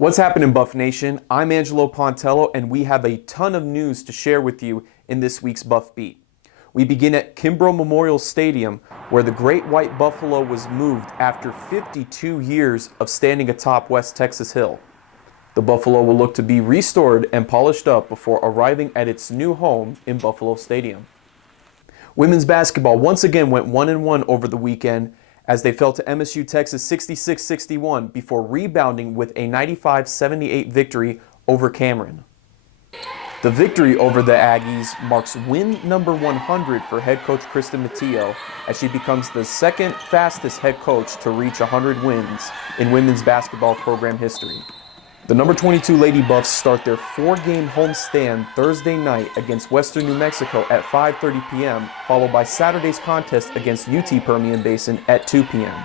What's happening, Buff Nation? I'm Angelo Pontello, and we have a ton of news to share with you in this week's Buff Beat. We begin at Kimbrough Memorial Stadium, where the Great White Buffalo was moved after 52 years of standing atop West Texas Hill. The Buffalo will look to be restored and polished up before arriving at its new home in Buffalo Stadium. Women's basketball once again went 1-1 over the weekend as they fell to MSU Texas 66-61 before rebounding with a 95-78 victory over Cameron. The victory over the Aggies marks win number 100 for head coach Kristen Matteo as she becomes the second fastest head coach to reach 100 wins in women's basketball program history. The number 22 Lady Buffs start their 4-game homestand Thursday night against Western New Mexico at 5:30 p.m., followed by Saturday's contest against UT Permian Basin at 2 p.m.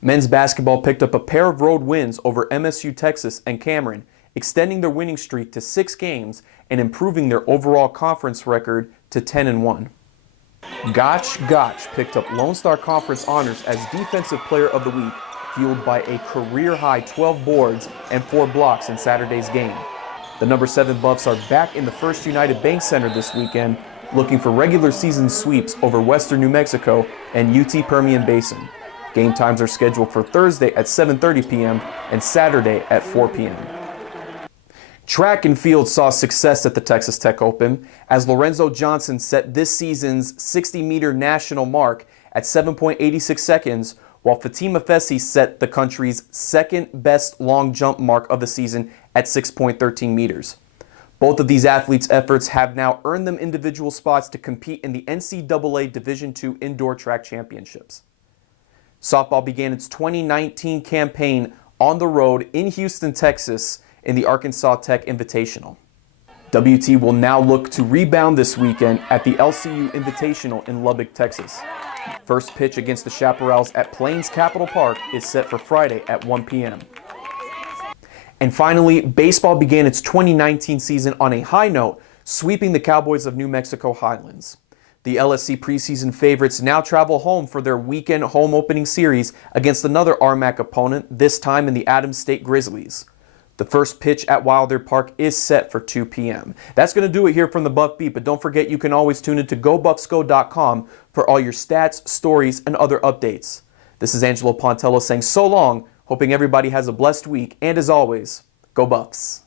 Men's basketball picked up a pair of road wins over MSU Texas and Cameron, extending their winning streak to 6 games and improving their overall conference record to 10-1. Gotch picked up Lone Star Conference honors as Defensive Player of the Week, fueled by a career-high 12 boards and 4 blocks in Saturday's game. The number 7 Buffs are back in the First United Bank Center this weekend, looking for regular season sweeps over Western New Mexico and UT Permian Basin. Game times are scheduled for Thursday at 7:30 p.m. and Saturday at 4 p.m. Track and field saw success at the Texas Tech Open as Lorenzo Johnson set this season's 60-meter national mark at 7.86 seconds, while Fatima Fessi set the country's second-best long jump mark of the season at 6.13 meters. Both of these athletes' efforts have now earned them individual spots to compete in the NCAA Division II Indoor Track Championships. Softball began its 2019 campaign on the road in Houston, Texas, in the Arkansas Tech Invitational. WT will now look to rebound this weekend at the LCU Invitational in Lubbock, Texas. First pitch against the Chaparrals at Plains Capital Park is set for Friday at 1 p.m. And finally, baseball began its 2019 season on a high note, sweeping the Cowboys of New Mexico Highlands. The LSC preseason favorites now travel home for their weekend home opening series against another RMAC opponent, this time in the Adams State Grizzlies. The first pitch at Wilder Park is set for 2 p.m. That's going to do it here from the Buff Beat, but don't forget you can always tune into GoBuffsGo.com for all your stats, stories, and other updates. This is Angelo Pontello saying so long, hoping everybody has a blessed week, and as always, Go Buffs!